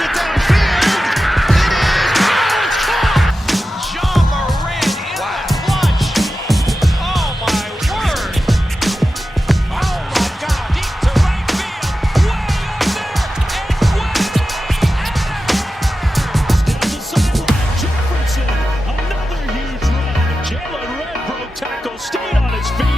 it downfield. It is caught. John Moran in the clutch. Oh my word. Oh my God. Deep to right field. Way up there and way down the sideline. Jefferson, another huge run. Jalen Red broke tackle, stayed on his feet.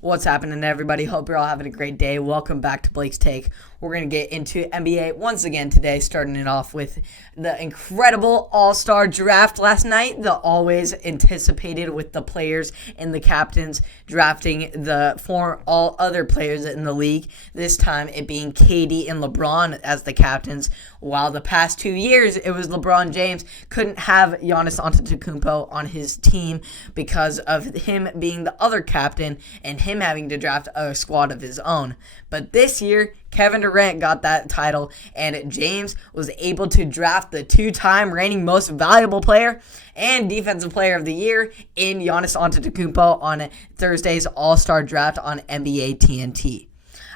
What's happening, everybody? Hope you're all having a great day. Welcome back to Blake's Take. We're going to get into NBA once again today, starting it off with the incredible AllStar Draft last night. The always anticipated with the players and the captains drafting all other players in the league. This time it being KD and LeBron as the captains, while the past 2 years it was LeBron James. Couldn't have Giannis Antetokounmpo on his team because of him being the other captain and him having to draft a squad of his own. But this year, Kevin Durant got that title, and James was able to draft the two-time reigning most valuable player and defensive player of the year in Giannis Antetokounmpo on Thursday's All-Star Draft on NBA TNT.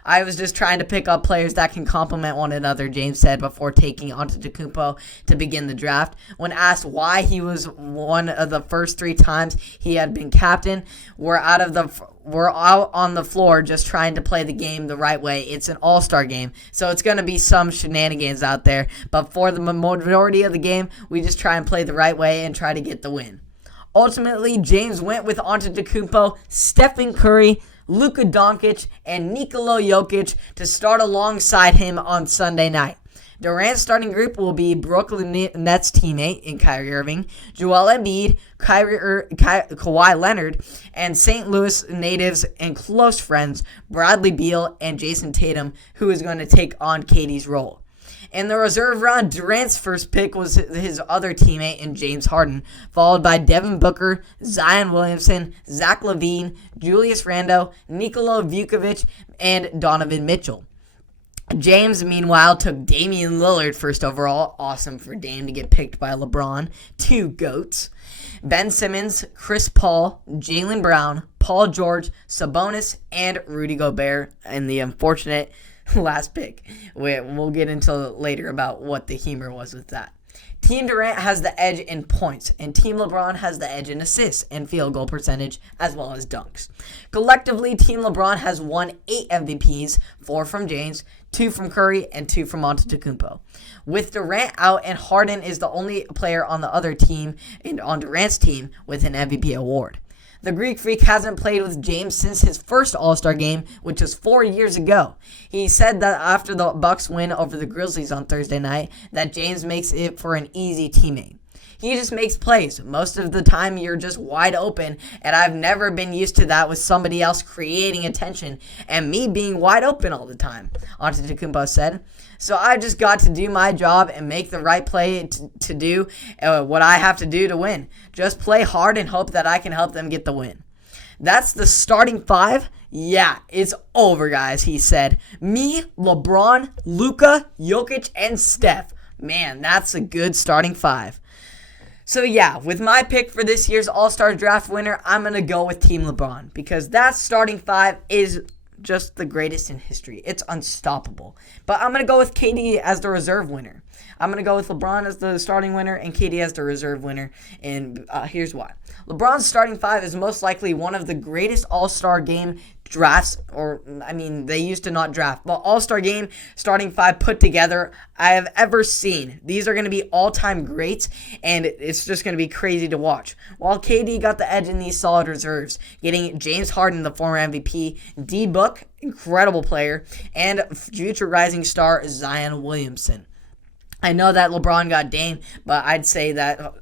I was just trying to pick up players that can complement one another, James said before taking Antetokounmpo to begin the draft. When asked why he was one of the first 3 times he had been captain, we're out on the floor just trying to play the game the right way. It's an all-star game, so it's going to be some shenanigans out there. But for the majority of the game, we just try and play the right way and try to get the win. Ultimately, James went with Antetokounmpo, Stephen Curry, Luka Doncic, and Nikola Jokic to start alongside him on Sunday night. Durant's starting group will be Brooklyn Nets teammate in Kyrie Irving, Joel Embiid, Kawhi Leonard, and St. Louis natives and close friends Bradley Beal and Jason Tatum, who is going to take on KD's role. In the reserve round, Durant's first pick was his other teammate in James Harden, followed by Devin Booker, Zion Williamson, Zach LaVine, Julius Randle, Nikola Vucevic, and Donovan Mitchell. James, meanwhile, took Damian Lillard first overall. Awesome for Dame to get picked by LeBron. 2 GOATs. Ben Simmons, Chris Paul, Jaylen Brown, Paul George, Sabonis, and Rudy Gobert in the unfortunate last pick. We'll get into later about what the humor was with that. Team Durant has the edge in points, and Team LeBron has the edge in assists and field goal percentage, as well as dunks. Collectively, Team LeBron has won 8 MVPs, 4 from James, 2 from Curry, and 2 from Antetokounmpo. With Durant out, and Harden is the only player on the other team, and on Durant's team, with an MVP award. The Greek Freak hasn't played with James since his first All-Star game, which was 4 years ago. He said that after the Bucks win over the Grizzlies on Thursday night, that James makes it for an easy teammate. He just makes plays. Most of the time, you're just wide open, and I've never been used to that with somebody else creating attention and me being wide open all the time, Antetokounmpo said. So I just got to do my job and make the right play to do what I have to do to win. Just play hard and hope that I can help them get the win. That's the starting 5. Yeah, it's over, guys, he said. Me, LeBron, Luka, Jokic, and Steph. Man, that's a good starting 5. So yeah, with my pick for this year's All-Star Draft winner, I'm going to go with Team LeBron because that starting 5 is just the greatest in history. It's unstoppable. But I'm going to go with KD as the reserve winner. I'm going to go with LeBron as the starting winner and KD as the reserve winner. And here's why. LeBron's starting 5 is most likely one of the greatest All-Star game drafts, they used to not draft, but All-Star game starting 5 put together I have ever seen. These are going to be all-time greats, and it's just going to be crazy to watch. While KD got the edge in these solid reserves, getting James Harden, the former MVP, D-Book, incredible player, and future rising star Zion Williamson. I know that LeBron got Dame, but I'd say that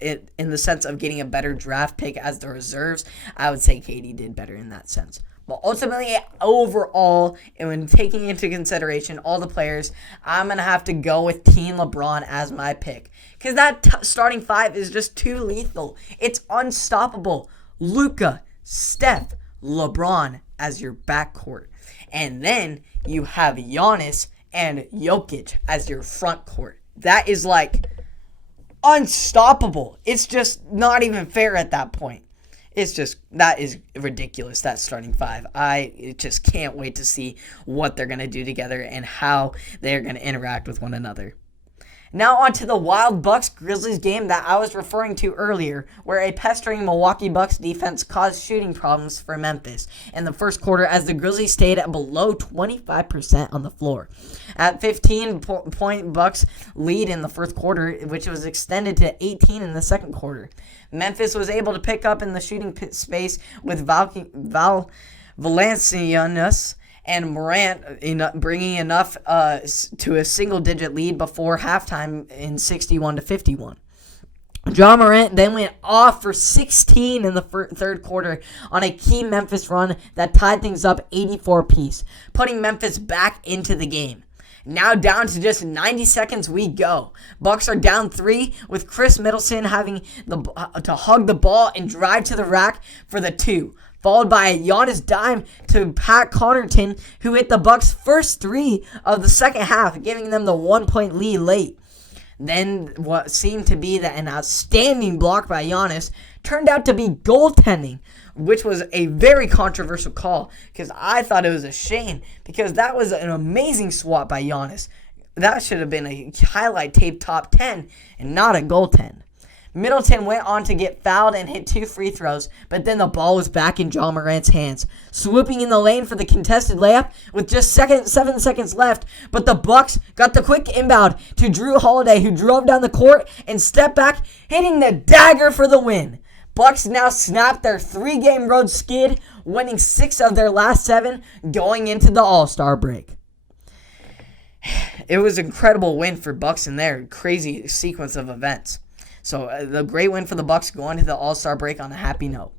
it, in the sense of getting a better draft pick as the reserves, I would say KD did better in that sense. But ultimately, overall, and when taking into consideration all the players, I'm going to have to go with Team LeBron as my pick. Because that starting 5 is just too lethal. It's unstoppable. Luka, Steph, LeBron as your backcourt. And then you have Giannis and Jokic as your front court. That is like unstoppable. It's just not even fair at that point. That is ridiculous, that starting five. I just can't wait to see what they're going to do together and how they're going to interact with one another. Now on to the Wild Bucks-Grizzlies game that I was referring to earlier, where a pestering Milwaukee Bucks defense caused shooting problems for Memphis in the first quarter as the Grizzlies stayed at below 25% on the floor. At 15-point Bucks lead in the first quarter, which was extended to 18 in the second quarter. Memphis was able to pick up in the shooting space with Valanciunas and Morant bringing enough to a single-digit lead before halftime in 61-51. Ja Morant then went off for 16 in the third quarter on a key Memphis run that tied things up 84-apiece, putting Memphis back into the game. Now down to just 90 seconds we go. Bucks are down 3 with Chris Middleton having to hug the ball and drive to the rack for the 2. Followed by a Giannis dime to Pat Connaughton, who hit the Bucks' first 3 of the second half, giving them the 1-point lead late. Then what seemed to be an outstanding block by Giannis turned out to be goaltending, which was a very controversial call because I thought it was a shame because that was an amazing swat by Giannis. That should have been a highlight tape top 10 and not a goaltend. Middleton went on to get fouled and hit 2 free throws, but then the ball was back in Ja Morant's hands, swooping in the lane for the contested layup with just 7 seconds left, but the Bucks got the quick inbound to Drew Holiday, who drove down the court and stepped back, hitting the dagger for the win. Bucks now snapped their 3-game road skid, winning 6 of their last 7 going into the All-Star break. It was an incredible win for Bucks in their crazy sequence of events. So the great win for the Bucks going to the All-Star break on a happy note.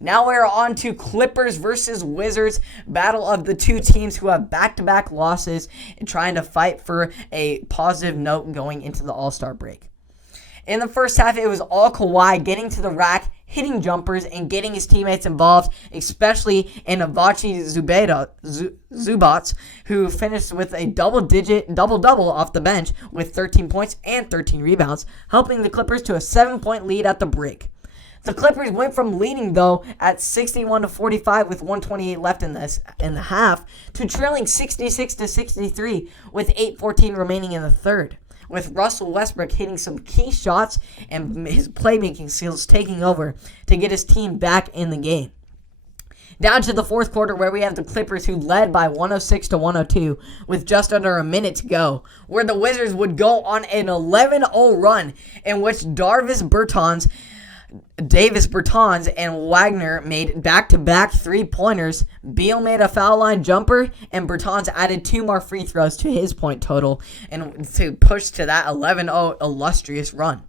Now we're on to Clippers versus Wizards, battle of the two teams who have back-to-back losses and trying to fight for a positive note going into the All-Star break. In the first half, it was all Kawhi getting to the rack, hitting jumpers, and getting his teammates involved, especially in Avachi Zubats, who finished with a double-double off the bench with 13 points and 13 rebounds, helping the Clippers to a 7-point lead at the break. The Clippers went from leading, though, at 61-45 with 128 left in the half, to trailing 66-63 with 8:14 remaining in the third, with Russell Westbrook hitting some key shots and his playmaking skills taking over to get his team back in the game. Down to the fourth quarter, where we have the Clippers, who led by 106-102 with just under a minute to go, where the Wizards would go on an 11-0 run in which Davis Bertans and Wagner made back-to-back 3-pointers. Beal made a foul line jumper, and Bertans added 2 more free throws to his point total and to push to that 11-0 illustrious run.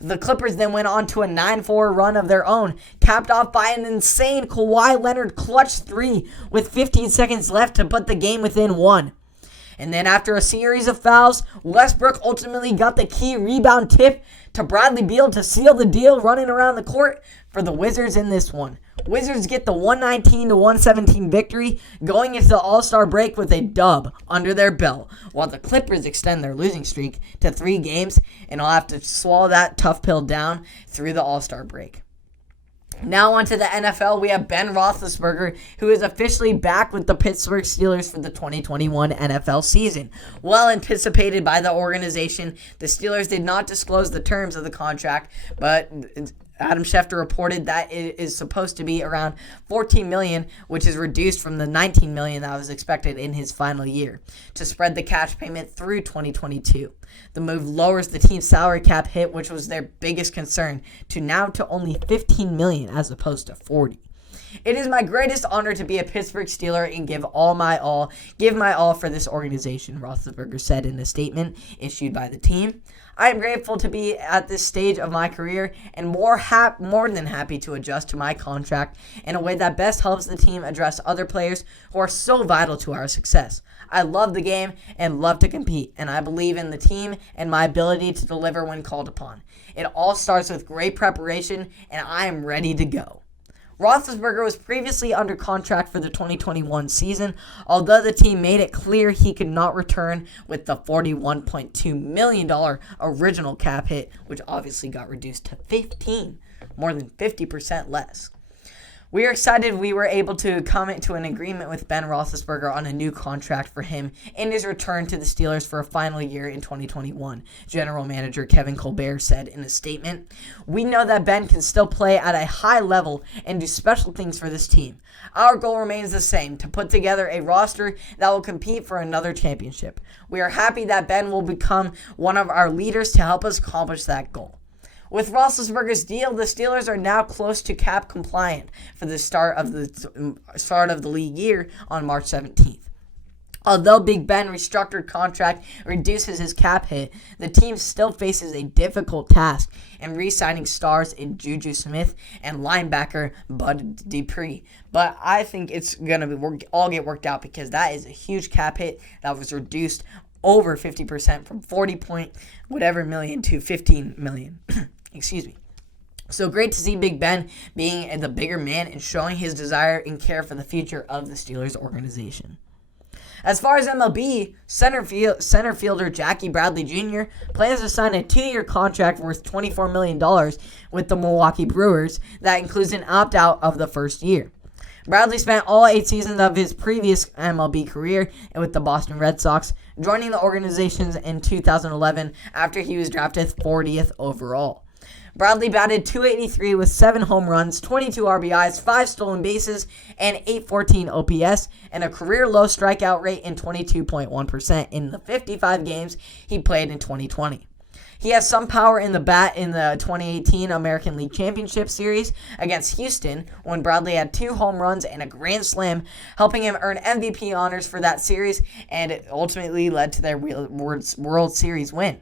The Clippers then went on to a 9-4 run of their own, capped off by an insane Kawhi Leonard clutch 3 with 15 seconds left to put the game within 1. And then after a series of fouls, Westbrook ultimately got the key rebound tip to Bradley Beal to seal the deal running around the court for the Wizards in this one. Wizards get the 119-117 victory, going into the All-Star break with a dub under their belt, while the Clippers extend their losing streak to 3 games, and will have to swallow that tough pill down through the All-Star break. Now onto the NFL, we have Ben Roethlisberger, who is officially back with the Pittsburgh Steelers for the 2021 NFL season. Well anticipated by the organization, the Steelers did not disclose the terms of the contract, but Adam Schefter reported that it is supposed to be around $14 million, which is reduced from the $19 million that was expected in his final year, to spread the cash payment through 2022. The move lowers the team's salary cap hit, which was their biggest concern, to only $15 million as opposed to $40. It is my greatest honor to be a Pittsburgh Steeler and give my all for this organization, Roethlisberger said in a statement issued by the team. I am grateful to be at this stage of my career and more than happy to adjust to my contract in a way that best helps the team address other players who are so vital to our success. I love the game and love to compete, and I believe in the team and my ability to deliver when called upon. It all starts with great preparation, and I am ready to go. Roethlisberger was previously under contract for the 2021 season, although the team made it clear he could not return with the $41.2 million original cap hit, which obviously got reduced to 15, more than 50% less. We are excited we were able to come to an agreement with Ben Roethlisberger on a new contract for him and his return to the Steelers for a final year in 2021, General Manager Kevin Colbert said in a statement. We know that Ben can still play at a high level and do special things for this team. Our goal remains the same, to put together a roster that will compete for another championship. We are happy that Ben will become one of our leaders to help us accomplish that goal. With Roethlisberger's deal, the Steelers are now close to cap compliant for the start of the league year on March 17th. Although Big Ben's restructured contract reduces his cap hit, the team still faces a difficult task in re-signing stars in Juju Smith and linebacker Bud Dupree. But I think it's going to all get worked out because that is a huge cap hit that was reduced over 50% from 40 point whatever million to 15 million. Excuse me. So great to see Big Ben being the bigger man and showing his desire and care for the future of the Steelers organization. As far as MLB, center fielder Jackie Bradley Jr. plans to sign a 2-year contract worth $24 million with the Milwaukee Brewers that includes an opt-out of the first year. Bradley spent all 8 seasons of his previous MLB career with the Boston Red Sox, joining the organization in 2011 after he was drafted 40th overall. Bradley batted .283 with 7 home runs, 22 RBIs, 5 stolen bases, and .814 OPS, and a career-low strikeout rate in 22.1% in the 55 games he played in 2020. He has some power in the bat in the 2018 American League Championship Series against Houston when Bradley had 2 home runs and a grand slam, helping him earn MVP honors for that series, and it ultimately led to their World Series win.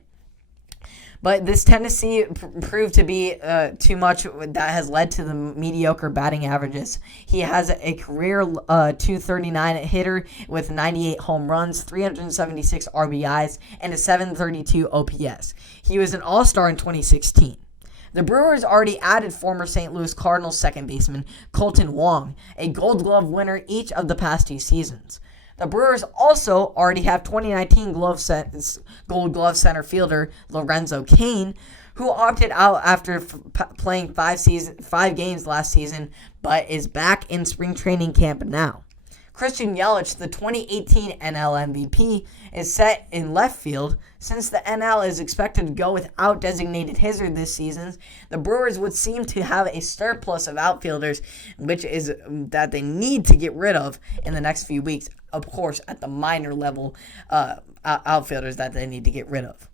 But this tendency proved to be too much that has led to the mediocre batting averages. He has a career .239 hitter with 98 home runs, 376 RBIs, and a .732 OPS. He was an All-Star in 2016. The Brewers already added former St. Louis Cardinals second baseman Colton Wong, a Gold Glove winner each of the past 2 seasons. The Brewers also already have 2019 Gold Glove center fielder Lorenzo Cain, who opted out after playing 5 games last season, but is back in spring training camp now. Christian Yelich, the 2018 NL MVP, is set in left field. Since the NL is expected to go without designated hitter this season, the Brewers would seem to have a surplus of outfielders, which is that they need to get rid of in the next few weeks. Of course, at the minor level outfielders that they need to get rid of.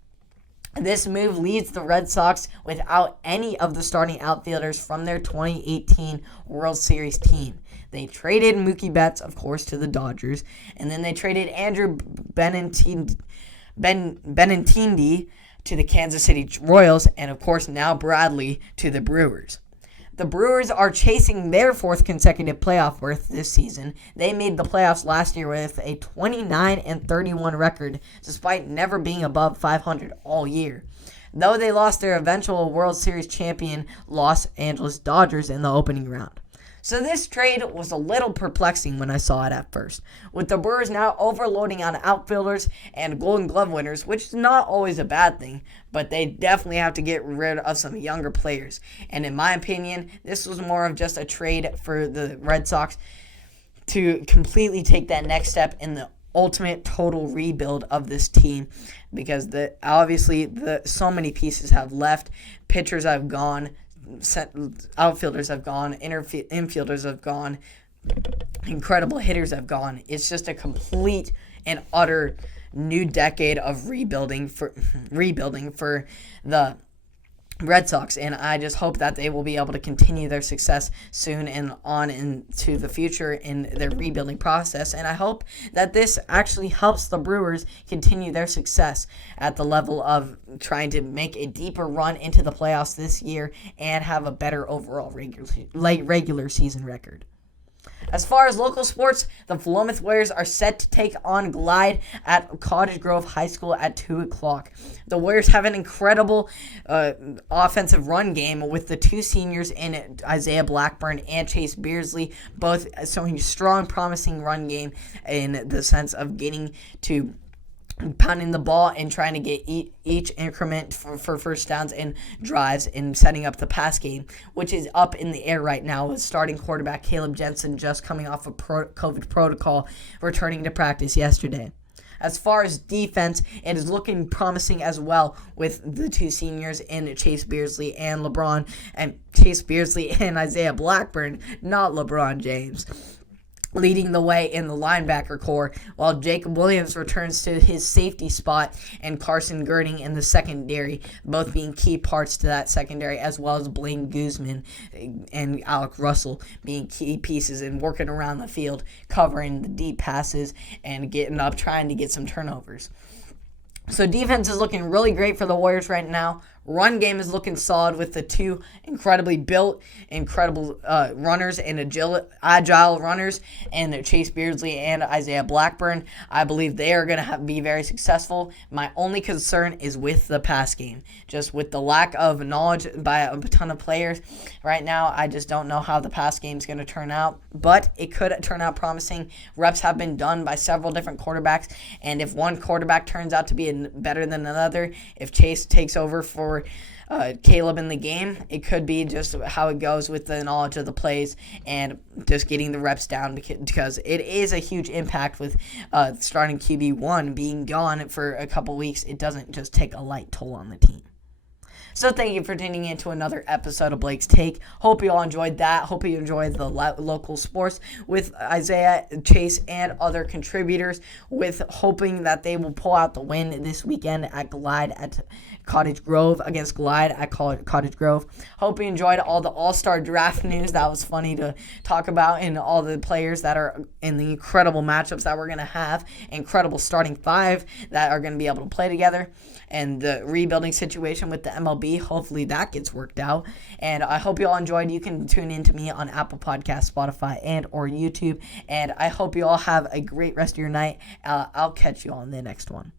This move leaves the Red Sox without any of the starting outfielders from their 2018 World Series team. They traded Mookie Betts, of course, to the Dodgers, and then they traded Andrew Benintendi to the Kansas City Royals, and of course now Bradley to the Brewers. The Brewers are chasing their 4th consecutive playoff berth this season. They made the playoffs last year with a 29-31 record, despite never being above 500 all year, though they lost their eventual World Series champion Los Angeles Dodgers in the opening round. So this trade was a little perplexing when I saw it at first, with the Brewers now overloading on outfielders and Golden Glove winners, which is not always a bad thing, but they definitely have to get rid of some younger players. And in my opinion, this was more of just a trade for the Red Sox to completely take that next step in the ultimate total rebuild of this team, because so many pieces have left, pitchers have gone, outfielders have gone, infielders have gone, incredible hitters have gone. It's just a complete and utter new decade of rebuilding for the Red Sox, and I just hope that they will be able to continue their success soon and on into the future in their rebuilding process. And I hope that this actually helps the Brewers continue their success at the level of trying to make a deeper run into the playoffs this year and have a better overall regular season record. As far as local sports, the Willamette Warriors are set to take on Glide at Cottage Grove High School at 2 o'clock. The Warriors have an incredible offensive run game with the 2 seniors in Isaiah Blackburn and Chase Beardsley, both showing strong, promising run game in the sense of getting to pounding the ball and trying to get each increment for first downs and drives and setting up the pass game, which is up in the air right now with starting quarterback Caleb Jensen just coming off a COVID protocol, returning to practice yesterday. As far as defense, it is looking promising as well with the two seniors in Chase Beardsley and Isaiah Blackburn, not LeBron James, leading the way in the linebacker core, while Jacob Williams returns to his safety spot and Carson Girding in the secondary, both being key parts to that secondary, as well as Blaine Guzman and Alec Russell being key pieces and working around the field, covering the deep passes and getting up, trying to get some turnovers. So defense is looking really great for the Warriors right now. Run game is looking solid with the two incredibly built, incredible runners and agile runners, and Chase Beardsley and Isaiah Blackburn. I believe they are going to be very successful. My only concern is with the pass game. Just with the lack of knowledge by a ton of players right now, I just don't know how the pass game is going to turn out. But it could turn out promising. Reps have been done by several different quarterbacks, and if one quarterback turns out to be better than another, if Chase takes over for Caleb in the game, it could be just how it goes with the knowledge of the plays and just getting the reps down, because it is a huge impact with starting QB1 being gone for a couple weeks. It doesn't just take a light toll on the team. So thank you for tuning in to another episode of Blake's Take. Hope you all enjoyed that. Hope you enjoyed the local sports with Isaiah, Chase, and other contributors, with hoping that they will pull out the win this weekend at Glide at Cottage Grove against Glide at Cottage Grove. Hope you enjoyed all the AllStar Draft news. That was funny to talk about, and all the players that are in the incredible matchups that we're going to have, incredible starting five that are going to be able to play together, and the rebuilding situation with the MLB. Hopefully that gets worked out. And I hope you all enjoyed. You can tune in to me on Apple Podcasts, Spotify, and or YouTube. And I hope you all have a great rest of your night. I'll catch you on the next one.